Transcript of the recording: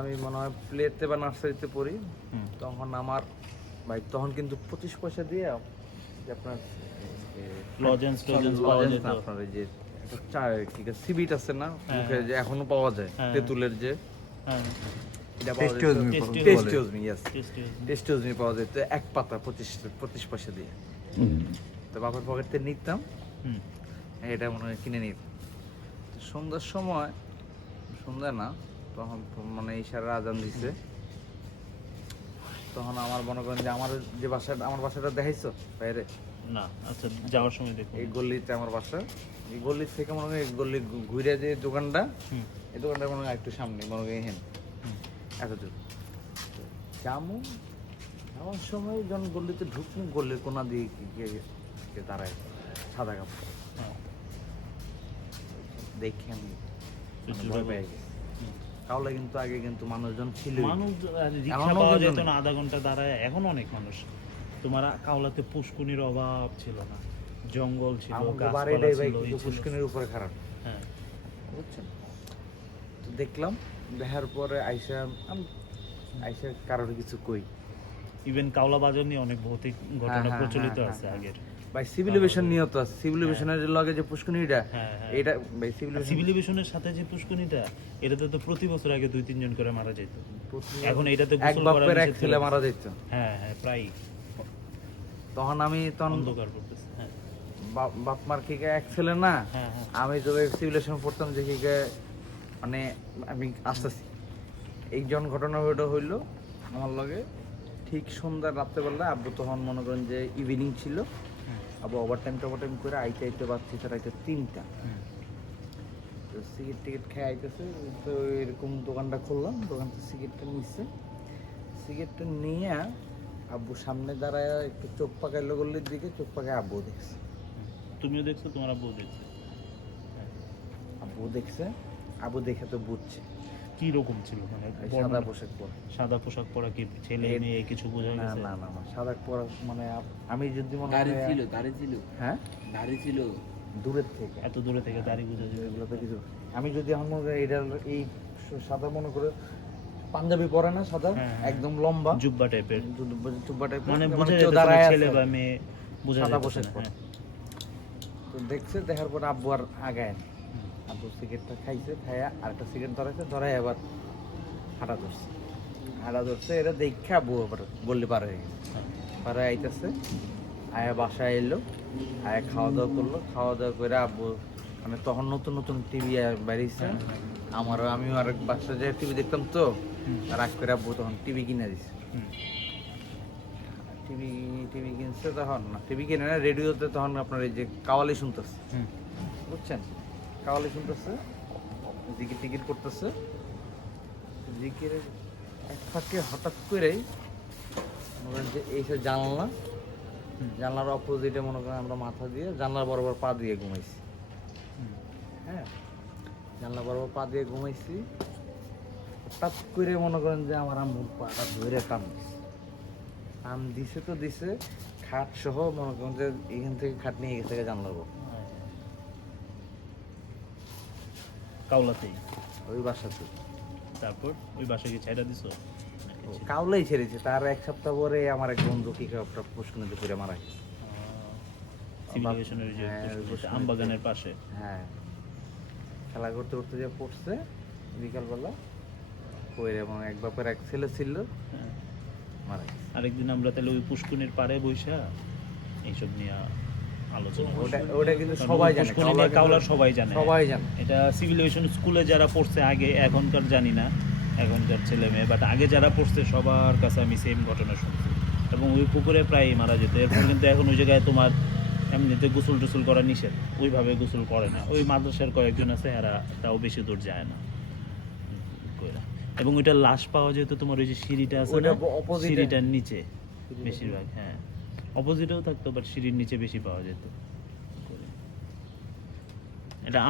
আমি মনে হয় প্লেতে বা নার্সারিতে পড়ি, তখন আমার ভাই তখন কিন্তু 25 পয়সা দিয়ে যে আপনার লজেন্স টজেন্স পাওয়া যেত। আপনার এই যে চা কি সিবিট আছে না, হ্যাঁ, মুখে যে এখনো পাওয়া যায়, হ্যাঁ, তেঁতুলের যে হ্যাঁ, এটা পাওয়া যেত, টেস্টিওজমি, ইয়েস টেস্টিওজমি পাওয়া যেত এক পাতা 25 পয়সা দিয়ে। তো বাবার পকেট থেকে নিতাম, এটা মনে হয় কিনে নিতাম। সন্ধ্যার সময়, সন্ধ্যা না তখন মানে ইশারা আজান দিছে, তখন আমার মনে করেন যে আমার যে বাসাটা, আমার বাসাটা দেখাইছো বাইরে না, আচ্ছা যাওয়ার সময় দেখো এই গল্লিতে আমার বাসা, এই গল্লি থেকে মনে হয় গল্লি ঘুরে যে দোকানটা, এই দোকানটা মনে হয় একটু সামনে, মনে হয় হেন এতটুকু জামু। যাওয়ার সময় যখন গল্লিতে ঢুকলাম, গল্লির কোনা দিয়ে কে দাঁড়ায় সাদা কাপড় দেখে আমি ভয় পেয়ে গেছি। কাউলা কিন্তু আগে কিন্তু মানুষজন ছিল, মানুষ রিক্সা এখনো পাওয়া কিন্তু যেত না আধা ঘন্টা দাঁড়ায়, এখন অনেক মানুষ। তোমার কাওলাতে পুষ্কুনির অভাব ছিল না, জঙ্গল ছিল, গাছপালা বাড়িটাই ভাই ছিল, কিন্তু পুষ্কিনের উপরে খারাপ, হ্যাঁ বুঝছেন? তো দেখলাম, দেখার পরে আইসা আমি আইসা কারোর কিছু কই, ইভেন কাওলা বাজার নিয়ে অনেক ভৌতিক ঘটনা হ্যাঁ, প্রচলিত হ্যাঁ, আছে হ্যাঁ, আগের। ভাই সিভিলিভেশন নিয়ত আছে, সিভিলিভেশনের লগে যে পুষ্কিনিটা, হ্যাঁ, হ্যাঁ। এটা ভাই সিভিলিভেশন সিভিলিভেশনের সাথে যে পুষ্কুনিটা, এটাতে তো প্রতি বছর আগে 2-3 জন করে মারা যেত। এখন এটাতে এক গোসল করা বাপের এক নিষেধ করে ছেলে দিছে। মারা যেত। হ্যাঁ হ্যাঁ, প্রায় তখন আমি তখন অন্ধকার করতেছে। হ্যাঁ বাপ মার কি এক ছেলে না, হ্যাঁ হ্যাঁ, আমি যবে সিভিলেশন পড়তাম যে কি মানে আমি আসতেছি, এই জন ঘটনা ওইটা হইলো আমার লগে ঠিক সন্ধ্যা রাত্রেবেলা। আব্বু তখন মনে করেন যে ইভিনিং ছিল, আব্বু ওভারটাইম করে আইতে আইতে পারছি তার আইতে 3টা, তো সিগারেট টিকিট খেয়ে আইতেছে, তো এরকম দোকানটা খুললাম, দোকান থেকে সিগারেটটা নিচ্ছে, সিগারেটটা নিয়ে আব্বু সামনে দাঁড়ায় একটু চোখ পাকাইলো গল্লির দিকে, চোখ পাকায় আব্বু দেখছে, তুমিও দেখছো, তোমার আব্বু দেখছে। আব্বু দেখছে, আব্বু দেখে তো বুঝছে কি রকম ছিল মানে সাদা পোশাক পরা। সাদা পোশাক পরা, কি ছেলে মেয়ে কিছু বোঝা না গেছে? না না না, সাদা পরা মানে আমি যদি মনে দাড়ি হয় ছিল, দাড়ি ছিল, হ্যাঁ দাড়ি ছিল। দূরের থেকে, এত দূরে থেকে দাড়ি বোঝা যায়? এগুলো তো কিছু, আমি যদি এখন মনে করি এটা এই সাদা মনে করে পাঞ্জাবি পরে না সাদা, হ্যাঁ, হ্যাঁ। একদম লম্বা জুব্বা টাইপের, চুব্বা টাইপের, মানে বোঝা কেউ যায় দাঁড়ায় ছেলে আছে, বা মেয়ে বোঝা সাদা যায় পোশাক না। পরা। হ্যাঁ তো দেখছে, দেখার পর আব্বু আর আগায় না, আব্বু সিগারেটটা খাইছে, খাইয়া আরেকটা সিগারেট ধরাইছে, ধরাই আবার হাঁটা ধরছে, এটা দেখে আব্বু আবার গল্লি পার হয়ে গেছে, পার হয়ে আইতেছে, আয়া বাসায় এলো, আয়া খাওয়া দাওয়া করলো, খাওয়া দাওয়া করে আব্বু মানে তখন নতুন নতুন টিভি বেরিয়েছে, আমারও আমিও আরেক বাচ্চা যে টিভি দেখতাম, তো রাগ করে আব্বু তখন টিভি কিনে দিছে। টিভি কিনছে তখন, না টিভি কিনে না, রেডিওতে তখন আপনার এই যে কাওয়ালি শুনতেছে, বুঝছেন, কাওয়ালি শুনতেছে, জিকির টিকির করতেছে, জিকিরের এক ফাঁকে হঠাৎ করেই মনে করেন যে এইসব জানলার অপোজিটে মনে করেন আমরা মাথা দিয়ে জানলার বরাবর পা দিয়ে ঘুমাইছি, হ্যাঁ জানলা বরাবর পা দিয়ে ঘুমাইছি, হঠাৎ করে মনে করেন যে আমার আম্মুর পাটা ধরে টান দিছে, তো দিছে খাট সহ, মনে করেন যে এখান থেকে খাট নিয়ে গেছে জানলার বরাবর, কাওলাতেই। ওই বাসাতে। তারপর ওই বাসায় গিয়ে ছাইড়া দিছো? কাউলাই ছেড়েছে, তার এক সপ্তাহ পরে আমার এক বন্ধু কি একটা পুষ্কুনিতে পুরে মারা গেছে। সিভিলিভেশনের যে হ্যাঁ, পুষ্করিতে, আমবাগানের পাশে। হ্যাঁ, খেলা করতে করতে যে পড়ছে বিকালবেলা, পড়ে এবং এক বাপের এক ছেলে ছিল, হ্যাঁ। মারা গেছে। আরেকদিন আমরা তাহলে ওই পুষ্কুনির পাড়ে বইসা এইসব নিয়ে আলোচনা করব। ওটা কিন্তু সবাই জানে, পুষ্কুনি নিয়ে কাওলার সবাই জানে, সবাই জানে। এটা সিভিলিভেশন স্কুলে যারা পড়ছে আগে, এখনকার জানি না এখনকার ছেলে মেয়ে, বাট আগে যারা পড়ছে সবার কাছে আমি সেম ঘটনা শুনছি, এবং ওই পুকুরে প্রায় মারা যেত। এরপর কিন্তু এখন ওই জায়গায় তোমার এমনিতে গোসল টোসল করা নিষেধ, ওইভাবে গোসল করে না, ওই মাদ্রাসার কয়েকজন আছে, এরা তাও বেশি দূর যায় না কইরা। এবং ওইটার লাশ পাওয়া যেত তোমার ওই যে সিঁড়িটা আছে না, সিঁড়িটার নিচে বেশিরভাগ, হ্যাঁ অপোজিটেও থাকতো, বাট সিঁড়ির নিচে বেশি পাওয়া যেত। এটা